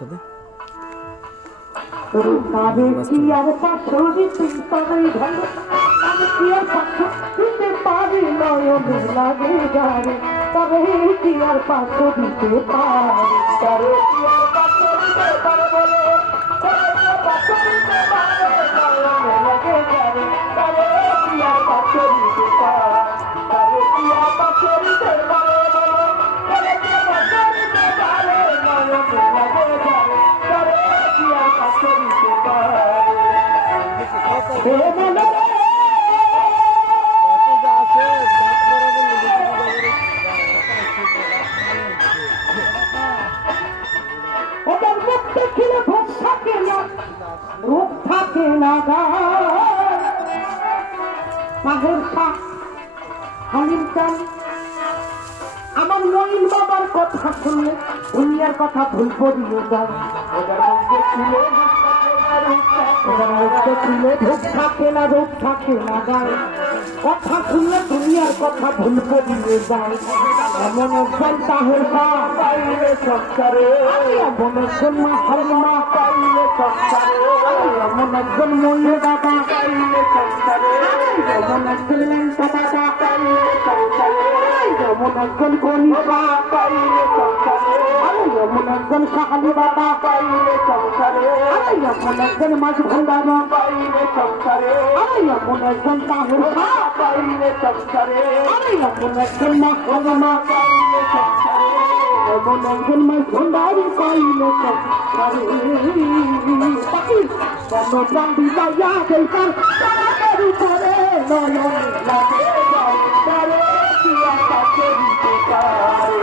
সাথে তবে কি আর পাশো দিতে তবে ভালো আমি কি আর পাশো দিতে পারি নয়নে লাগে যারে তবে কি আর পাশো দিতে পারি তবে কি আর পাশো দিতে পারবো পাশো দিতে পারে নয়নে লাগে যারে তবে কি আর পাশো দিতে পারি তবে কি আর পাশো দিতে পারে তবে কি আর পাশো দিতে পারে নয়নে লাগে যারে তবে কি আর পাশো দিতে পারে হে মনে ওদের মুখ দেখিলে ভোগ থাকে না রূপ থাকে না মাহের শাহ হালিম চান আমার মহিন বাবার কথা শুনলে দুনিয়ার কথা ভুল করিয়ে যায় ওদের মুখ দেখিলে ভোগ থাকে না রূপ থাকে না গায় কথা শুনলে দুনিয়ার কথা ভুল করিয়ে যায় এমন একজন তাহের মা পাইলে সংসারে এমন একজন মা হালিমা পাইলে সংসারে এমন একজন মহিলা দাদা পাইলে সংসারে এমন একজন লেন্টা দাদা পাইলে সংসারে এমন একজন গণিবা পাইলে সংসারে এমন একজন সাহালি বাবা পাইলে সংসারে এমন একজন মাঝ ভান্ডারা পাইলে সংসারে এমন একজন তাহের মা পাইলে সংসারে এমন একজন মা হালিমা পাইলে সংসারে এমন একজন মাঝ ভান্ডারি পাইলে সংসারে কেন চাঁদি পাইয়া দেখার তাদের উপরে নয়ন লাগে তারে কি আর কাছে দিতে পারে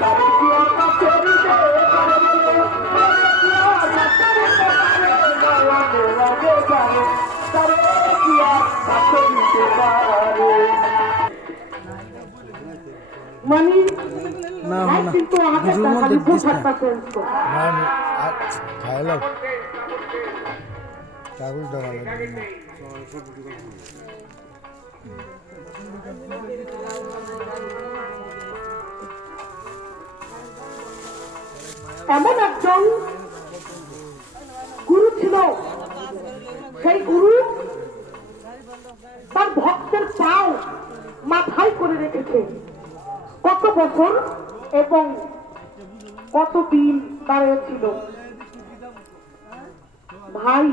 তারে কি আর কাছে দিতে পারে তারে কি আর কাছে দিতে পারে নয়ন লাগে যারে তারে কি আর কাছে দিতে পারে মানে না না কিন্তু আমাকে খালি পোশাকটা চেঞ্জ কর না খাইলাম কাগজ ডালা এমন একজন গুরু ছিল সেই গুরু তার ভক্তের পাও মাথায় করে রেখেছে কত বছর এবং কত দিন দাঁড়িয়েছিল। ভাই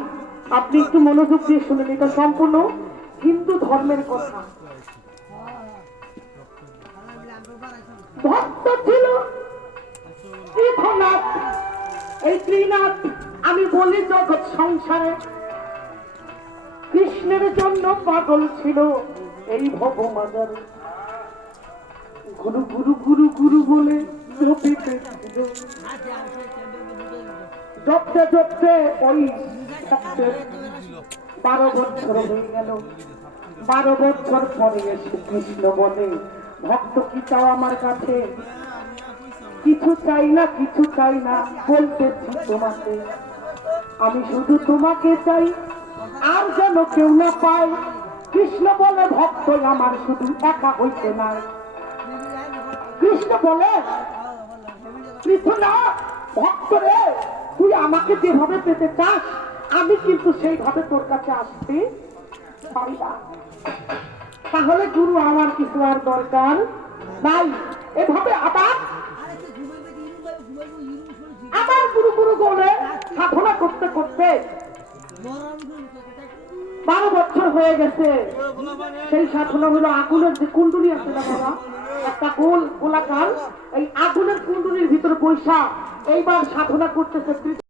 আপনি একটু মনোযোগ দিয়ে শুনেন, এটা সম্পূর্ণ হিন্দু ধর্মের কথা। ভক্ত ছিল ত্রিনাথ, এই ত্রিনাথ আমি বলি জগৎ সংসারে কৃষ্ণের জন্য পাগল ছিল এই ভবমাজার। গুরু গুরু গুরু গুরু বলে জপিতে জপতে জপতে ওই 12 বছর হয়ে গেল। 12 বছর পরে এসে কৃষ্ণ বলে, ভক্ত কি চাও আমার কাছে? কিছু চাই না, কিছু চাই না, বলতেছি তোমাকে আমি শুধু তোমাকে চাই, আর যেন কেউ না পায়। কৃষ্ণ বলে, ভক্ত আমার শুধু একা হইতে নাই। কৃষ্ণ বলে, পৃথুনাথ ভক্ত রে, তুই আমাকে যেভাবে পেতে চাস আমি কিন্তু সেইভাবে তোর কাছে আসতে পারি না। তাহলে গুরু আমার কিছু আর দরকার নাই। এভাবে আবার গুরু গুরু বলে সাধনা করতে করতে 12 বছর হয়ে গেছে। সেই সাধনা হলো আগুনের যে কুণ্ডলী আছে না বাবা, একটা গোল গোলাকার, এই আগুনের কুণ্ডলীর ভিতরে বৈশা এইবার সাধনা করতেছে।